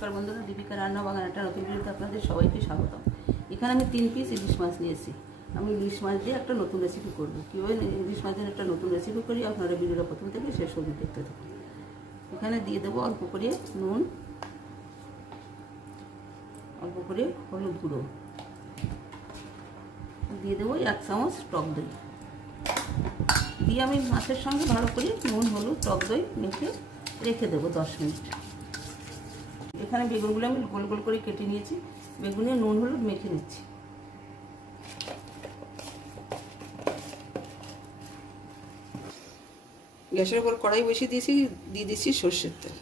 নমস্কার বন্ধুরা, দীপিকা রান্না বাগান একটা নতুন ভিডিওতে আপনাদের সবাইকে স্বাগতম। এখানে আমি 3 পিস ইলিশ মাছ নিয়েছি। আমি ইলিশ মাছ দিয়ে একটা নতুন রেসিপি করব। কীভাবে ইলিশ মাছের একটা নতুন রেসিপি করি আপনারা ভিডিওটা প্রথম থেকে শেষ অবধি দেখতে থাকুন। এখানে দিয়ে দেবো অল্প করে নুন, অল্প করে হলুদ গুঁড়ো, দিয়ে দেবো 1 চামচ টক দই দিয়ে আমি মাছের সঙ্গে ভালো করে নুন হলুদ টক দই মেখে রেখে দেবো 10 মিনিট। এখানে বেগুনগুলো আমি গোল গোল করে কেটে নিয়েছি, বেগুনে নুন হলুদ মেখে নিচ্ছি। গ্যাসের উপর কড়াই বসিয়ে দিয়েছি, দিয়ে দিচ্ছি সর্ষের তেল।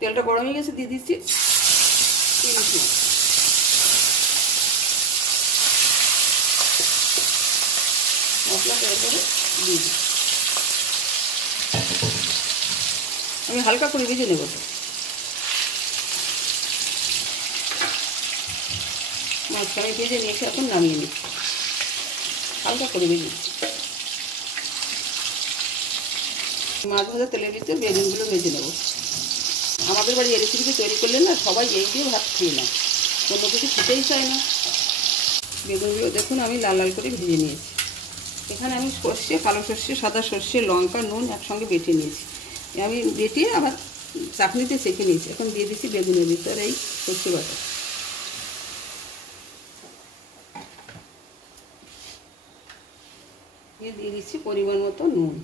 তেলটা গরম হয়ে গেছে, দিয়ে দিচ্ছি ইলিশ মাছ। মশলাটা এরপরে দিয়ে দিচ্ছি। আমি হালকা করে ভেজে নেব। মাছটা আমি ভেজে নিয়েছি, এখন নামিয়ে নিচ্ছি। হালকা করে ভেজে নিচ্ছি। মাছ ভাজা তেলের ভিতরে বেগুনগুলো ভেজে নেব। আমাদের বাড়ি এই রেসিপিটি তৈরি করলে না সবাই এই দিয়ে ভাত খেয়ে না, অন্য কিছু খেতেই চায় না। বেগুনগুলো দেখুন আমি লাল লাল করে ভেজে নিয়েছি। এখানে আমি সর্ষে, কালো সর্ষে, সাদা সর্ষে, লঙ্কা, নুন একসঙ্গে বেটে নিয়েছি। আমি বেটে আবার চাটনিতে সেঁকে নিয়েছি। এখন দিয়ে দিচ্ছি বেগুনের ভিতরে এই সর্ষে বাটা। দিয়ে দিচ্ছি পরিমাণ মতো নুন,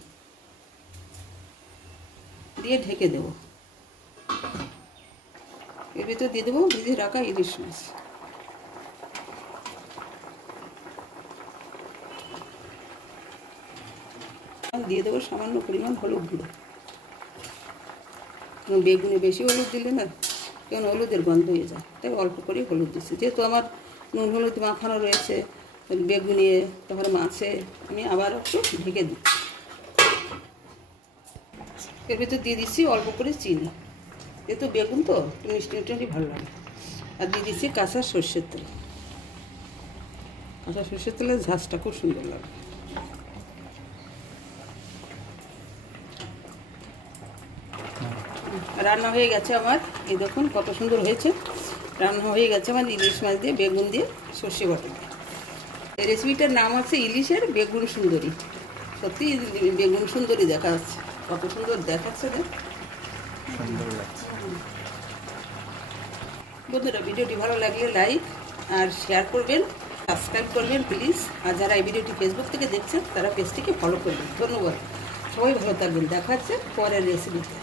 দিয়ে ঢেকে দেব। এর ভিতরে দিয়ে দেবো ভেজে রাখা ইলিশ মাছ। দিয়ে দেবো সামান্য পরিমাণ হলুদ গুঁড়ো। বেগুনে বেশি হলুদ দিলে না কেমন হলুদের গন্ধ হয়ে যায়, তাই অল্প করে হলুদ দিচ্ছি। যেহেতু আমার নুন হলুদ মাখানো রয়েছে বেগুনে, তারপরে মাছে, আমি আবার একটু ঢেকে দিই। এর ভিতর দিয়ে দিচ্ছি অল্প করে চিনি, যেহেতু বেগুন তো একটু মিষ্টি মিষ্টি ভালো লাগে। আর দিয়ে দিচ্ছি কাঁচা সর্ষের তেল। কাঁচা সর্ষের তেলের ঝাঁজটা খুব সুন্দর লাগে। রান্না হয়ে গেছে আমার, এই দেখুন কত সুন্দর হয়েছে। রান্না হয়ে গেছে আমার ইলিশ মাছ দিয়ে বেগুন দিয়ে সর্ষে বাটা দিয়ে। এই রেসিপিটার নাম হচ্ছে ইলিশের বেগুন সুন্দরী। সত্যি বেগুন সুন্দরী দেখা যাচ্ছে, কত সুন্দর দেখাচ্ছে না, সুন্দর লাগছে। বন্ধুরা, ভিডিওটি ভালো লাগলে লাইক আর শেয়ার করবেন, সাবস্ক্রাইব করবেন প্লিজ। আর যারা এই ভিডিওটি ফেসবুক থেকে দেখছেন তারা পেজটিকে ফলো করবেন। ধন্যবাদ, সবাই ভালো থাকবেন। দেখা হচ্ছে পরের রেসিপিতে।